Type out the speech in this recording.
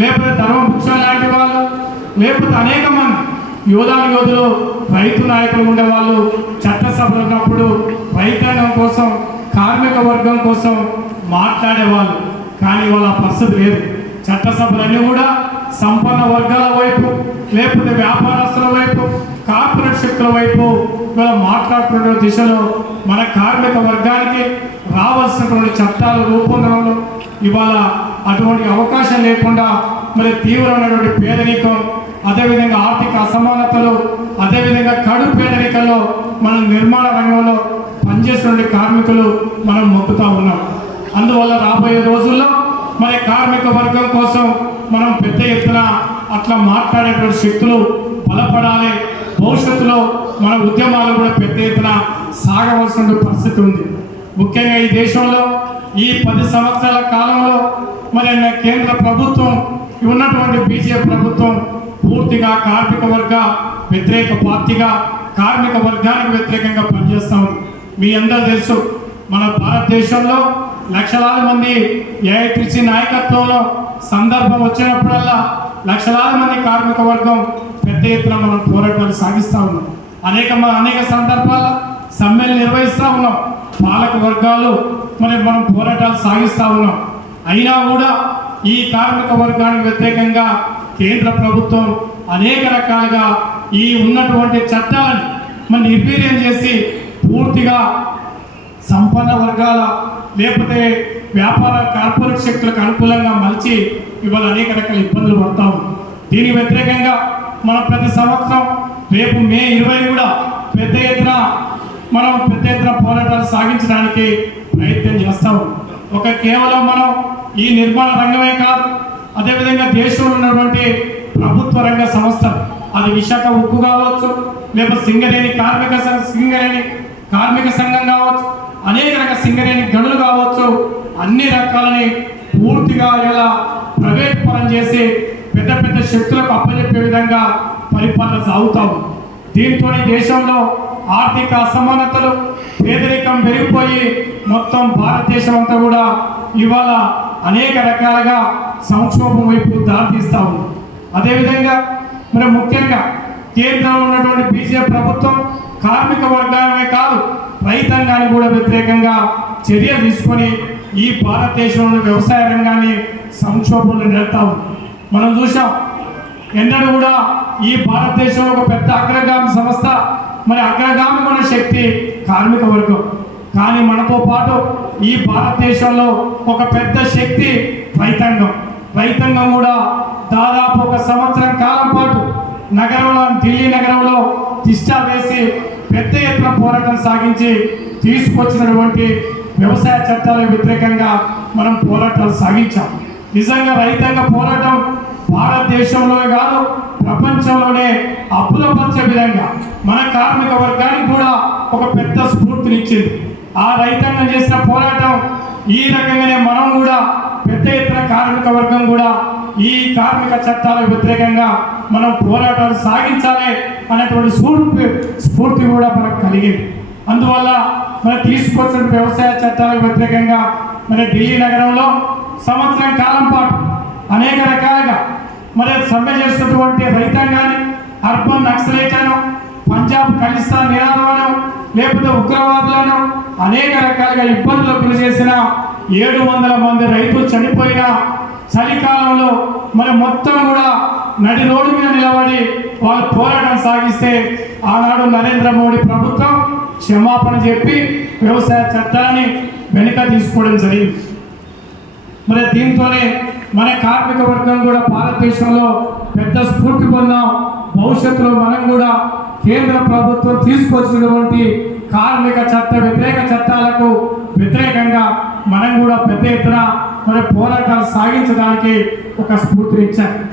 లేకపోతే ధర్మభుక్ష లాంటి వాళ్ళు, లేకపోతే అనేక మంది యోధులు రైతు నాయకులు ఉండేవాళ్ళు చట్టసభలు ఉన్నప్పుడు రైతాంగం కోసం, కార్మిక వర్గం కోసం మాట్లాడేవాళ్ళు. కానీ వాళ్ళ పరిస్థితి లేదు. చట్టసభలన్నీ కూడా సంపన్న వర్గాల వైపు, లేకపోతే వ్యాపారస్తుల వైపు, కార్పొరేట్ శక్తుల వైపు ఇవాళ మాట్లాడుతున్న దిశలో మన కార్మిక వర్గానికి రావాల్సినటువంటి చట్టాల రూపొందడంలో ఇవాళ అటువంటి అవకాశం లేకుండా మరి తీవ్రమైనటువంటి పేదరికం, అదేవిధంగా ఆర్థిక అసమానతలు, అదేవిధంగా కడు పేదరికంలో మన నిర్మాణ రంగంలో పనిచేసినటువంటి కార్మికులు మనం మొక్కుతూ ఉన్నాం. అందువల్ల రాబోయే రోజుల్లో మరి కార్మిక వర్గం కోసం మనం పెద్ద ఎత్తున అట్లా మాట్లాడేటువంటి శక్తులు బలపడాలి. భవిష్యత్తులో మన ఉద్యమాలు కూడా పెద్ద ఎత్తున సాగవలసిన పరిస్థితి ఉంది. ముఖ్యంగా ఈ దేశంలో ఈ 10 సంవత్సరాల కాలంలో మరి కేంద్ర ప్రభుత్వం ఉన్నటువంటి బీజేపీ ప్రభుత్వం పూర్తిగా కార్మిక వర్గ వ్యతిరేక పార్టీగా, కార్మిక వర్గానికి వ్యతిరేకంగా పనిచేస్తూ ఉంది. మీ అందరూ తెలుసు, మన భారతదేశంలో లక్షలాది మంది ఏఐటీసీ నాయకత్వంలో సందర్భం వచ్చినప్పుడల్లా లక్షలాది మంది కార్మిక వర్గం పెద్ద ఎత్తున మనం పోరాటాలు సాగిస్తూ ఉన్నాం. అనేక సందర్భాల్లో సమ్మెలు నిర్వహిస్తూ ఉన్నాం. పాలక వర్గాలు మరి మనం పోరాటాలు సాగిస్తూ ఉన్నాం. అయినా కూడా ఈ కార్మిక వర్గానికి వ్యతిరేకంగా కేంద్ర ప్రభుత్వం అనేక రకాలుగా ఈ ఉన్నటువంటి చట్టాలను మరి నిర్వీర్యం చేసి పూర్తిగా సంపన్న వర్గాల, లేకపోతే వ్యాపార కార్పొరేట్ శక్తులకు అనుకూలంగా మలిచి ఇవాళ అనేక రకాల ఇబ్బందులు పడతాము. దీనికి వ్యతిరేకంగా మనం ప్రతి సంవత్సరం రేపు మే 20 కూడా పెద్ద ఎత్తున పోరాటాలు సాగించడానికి ప్రయత్నం చేస్తాము. కేవలం మనం ఈ నిర్మాణ రంగమే కాదు, అదేవిధంగా దేశంలో ఉన్నటువంటి ప్రభుత్వ రంగ సంస్థ, అది విశాఖ ఉక్కు కావచ్చు, లేకపోతే సింగరేణి కార్మిక సంఘం కావచ్చు, అనేక రకాల సింగరేణి గనులు కావచ్చు, అన్ని రకాలని పూర్తిగా ఇలా ప్రైవేట్ పరం చేసి పెద్ద శక్తులకు అప్పచెప్పే విధంగా పరిపాలన సాగుతాము. దీంతో దేశంలో ఆర్థిక అసమానతలు, పేదరికం పెరిగిపోయి మొత్తం భారతదేశం అంతా కూడా ఇవాళ అనేక రకాలుగా సంక్షోభం వైపు దారితీస్తా ఉంది. అదేవిధంగా మరి ముఖ్యంగా కేంద్రంలో ఉన్నటువంటి బీజేపీ ప్రభుత్వం కార్మిక వర్గాలనే కాదు, రైతాంగానికి కూడా వ్యతిరేకంగా చర్య తీసుకొని ఈ భారతదేశంలో వ్యవసాయ రంగాన్ని సంక్షోభంలో నెడతా ఉంది. మనం చూసాం, ఎన్నడూ కూడా ఈ భారతదేశంలో ఒక పెద్ద అగ్రగామి సంస్థ, మరి అగ్రగామి ఉన్న శక్తి కార్మిక వర్గం. కానీ మనతో పాటు ఈ భారతదేశంలో ఒక పెద్ద శక్తి రైతాంగం కూడా దాదాపు 1 సంవత్సరం కాలం పాటు ఢిల్లీ నగరంలో తిష్టా వేసి పెద్ద ఎత్తున పోరాటం సాగించి తీసుకొచ్చినటువంటి వ్యవసాయ చట్టాలకు వ్యతిరేకంగా మనం పోరాటాలు సాగించాం. నిజంగా రైతాంగ పోరాటం భారతదేశంలోనే కాదు, ప్రపంచంలోనే అప్పులపరిచే విధంగా మన కార్మిక వర్గానికి కూడా ఒక పెద్ద స్ఫూర్తినిచ్చింది. ఆ రైతాంగం చేసిన పోరాటం ఈ రకంగానే మనం కూడా పెద్ద ఎత్తున కార్మిక వర్గం కూడా ఈ కార్మిక చట్టాలకు వ్యతిరేకంగా మనం పోరాటాలు సాగించాలి అనేటువంటి స్ఫూర్తి కూడా మనకు కలిగింది. అందువల్ల మనం తీసుకొచ్చిన వ్యవసాయ చట్టాలకు వ్యతిరేకంగా మన ఢిల్లీ నగరంలో సంవత్సరం కాలం పాటు అనేక రకాలుగా మరి సమ్మె చేసినటువంటి రైతాంగాన్ని అర్బన్ నక్సలైట్లను, పంజాబ్ ఖలిస్తాన్ నినాదం, లేకపోతే ఉగ్రవాదులను అనేక రకాలుగా ఇబ్బందులకు గురి చేసిన 700 మంది రైతులు చనిపోయిన చలికాలంలో మరి మొత్తం కూడా నడి రోడ్డు మీద నిలబడి వాళ్ళు పోరాటం సాగిస్తే ఆనాడు నరేంద్ర మోడీ ప్రభుత్వం క్షమాపణ చెప్పి వ్యవసాయ చట్టాన్ని వెనుక తీసుకోవడం జరిగింది. మరి దీంతోనే మన కార్మిక వర్గం కూడా భారతదేశంలో పెద్ద స్ఫూర్తి పొందాం. భవిష్యత్తులో మనం కూడా కేంద్ర ప్రభుత్వం తీసుకొచ్చినటువంటి కార్మిక వ్యతిరేక చట్టాలకు వ్యతిరేకంగా మనం కూడా పెద్ద ఎత్తున మరి పోరాటాలు సాగించడానికి ఒక స్ఫూర్తినిచ్చాం.